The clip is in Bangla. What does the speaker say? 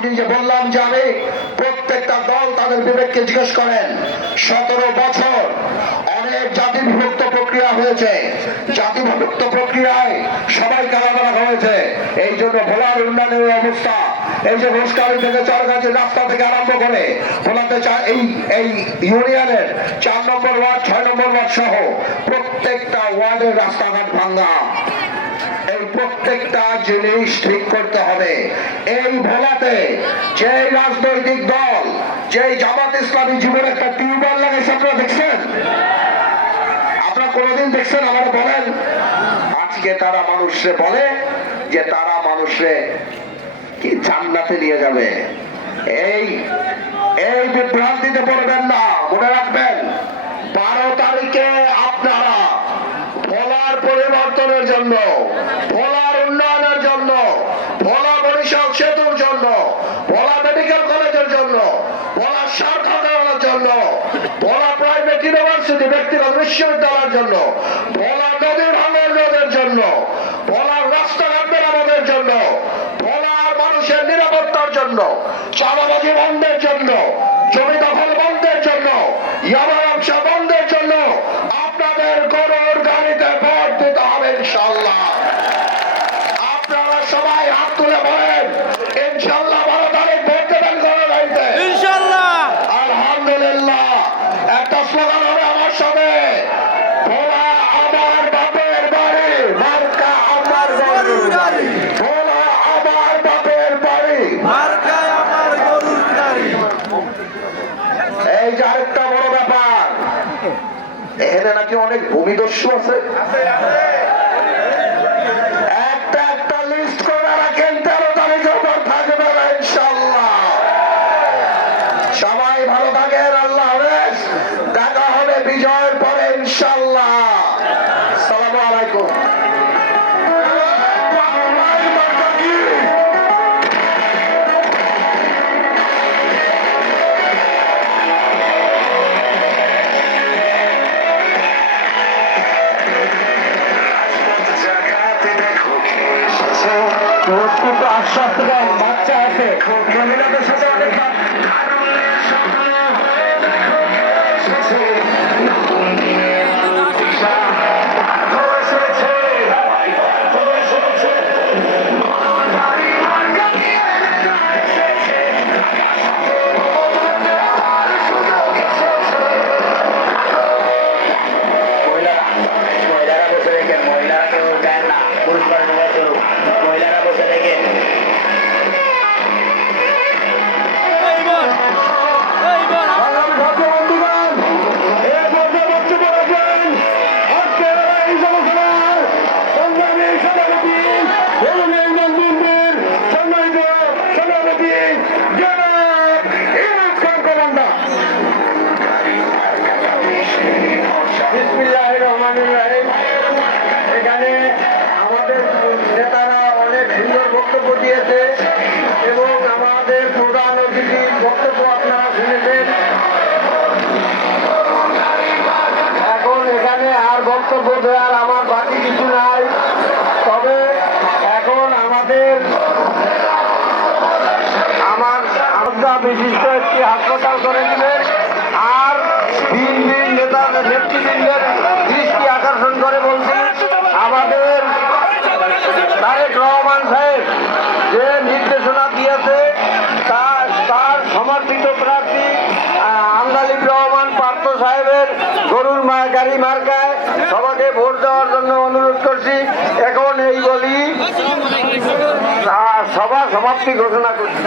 আপনি যে বললাম যে আমি প্রত্যেকটা দল তাদের বিবেককে জিজ্ঞেস করেন। 17 বছর অনেক জাতি বিভক্ত প্রক্রিয়া হয়েছে, জাতি বিভক্ত প্রক্রিয়ায় সবাইকে আলাদা রাখা হয়েছে। এই জন্য ভোলার উন্নয়নের অবস্থা, এই যে ঘোষকালী থেকে চরগাছির রাস্তা থেকে আরম্ভ করে ভোলাতে এই ইউনিয়নের 4 নম্বর ওয়ার্ড 6 নম্বর ওয়ার্ড সহ প্রত্যেকটা ওয়ার্ডের রাস্তাঘাট ভাঙ্গা, এই প্রত্যেকটা জিনিস ঠিক করতে হবে। এই ভোলাতে যে রাজনৈতিক দল, যে জামাত ইসলামী জীবনে একটা টিউবওয়েল লাগাইছে, আপনারা দেখছেন? আপনারা কোনোদিন দেখছেন? আমার বলেন। আজকে তারা মানুষরে বলে যে তারা মানুষরে কি জান্নাতে নিয়ে যাবে। এই এই বিভ্রান্তিতে পড়বেন না। মনে রাখবেন 12 তারিখে আপনারা ভোলার পরিবর্তনের জন্য, ভোলার উন্নয়নের জন্য, ভোলা বরিশাল সেতুর জন্য, ভোলা মেডিকেল কলেজের জন্য, ভোলা সার খাওয়ানোর জন্য, ভোলা প্রাইভেট ইউনিভার্সিটি ব্যক্তিগত বিশ্ববিদ্যালয়ের জন্য, ভোলা নদীর ভাঙনের জন্য, ভোলার রাস্তাঘাট মেরামতের জন্য, ভোলার মানুষের নিরাপত্তার জন্য, চাঁদাবাজি বন্ধের জন্য, জমি দখল বন্ধের জন্য, ইয়াবা ব্যবসা বন্ধের জন্য আপনাদের গরুর গাড়িতে ভোট দিতে হবে ইনশাআল্লাহ। আপনারা সবাই হাত তুলে বলেন ইনশাআল্লাহ 12 তারিখ ভোট দেবেন গরুর গাড়িতে ইনশাআল্লাহ। আলহামদুলিল্লাহ। একটা স্লোগান হবে আমার সাথে, ভোলা আমার বাপের বাড়ি, মার্কা আমার গরুর গাড়ি। ভোলা আমার বাপের বাড়ি, মার্কা আমার গরুর গাড়ি। এই যে আরেকটা বড় ব্যাপার, এখানে নাকি অনেক ভূমিদস্যু আছে। একটা লিস্ট করে রাখেন, 13 তারিখের পর থাকবে না ইনশাআল্লাহ। সবাই ভালো থাকেন, আল্লাহ হাফেজ। দেখা হবে বিজয়ের পরে ইনশাআল্লাহ। আসসালামু আলাইকুম। আশ্বাস দেন, বাচ্চা আছে, মহিলাদের সাথে অনেক এখানে আমাদের নেতারা অনেক সুন্দর বক্তব্য দিয়েছে এবং আমাদের প্রধান অতিথির বক্তব্য আপনারা শুনেছেন। এখন এখানে আর বক্তব্য দেওয়ার আমার বাকি কিছু নাই, তবে এখন আমার বিশিষ্ট একটি হাসপাতাল করে দিলেন আর দিন দিন নেতৃবৃন্দের দৃষ্টি আকর্ষণ করে বলছি আমাদের তারেক রহমান সাহেব যে নির্দেশনা দিয়েছে তার সমর্থিত প্রার্থী আমদালিব রহমান পার্থ সাহেবের গরুর গাড়ি মার্কায় সবাইকে ভোট দেওয়ার জন্য অনুরোধ করছি। এখন এই বলি সভা সমাপ্তি ঘোষণা করছি।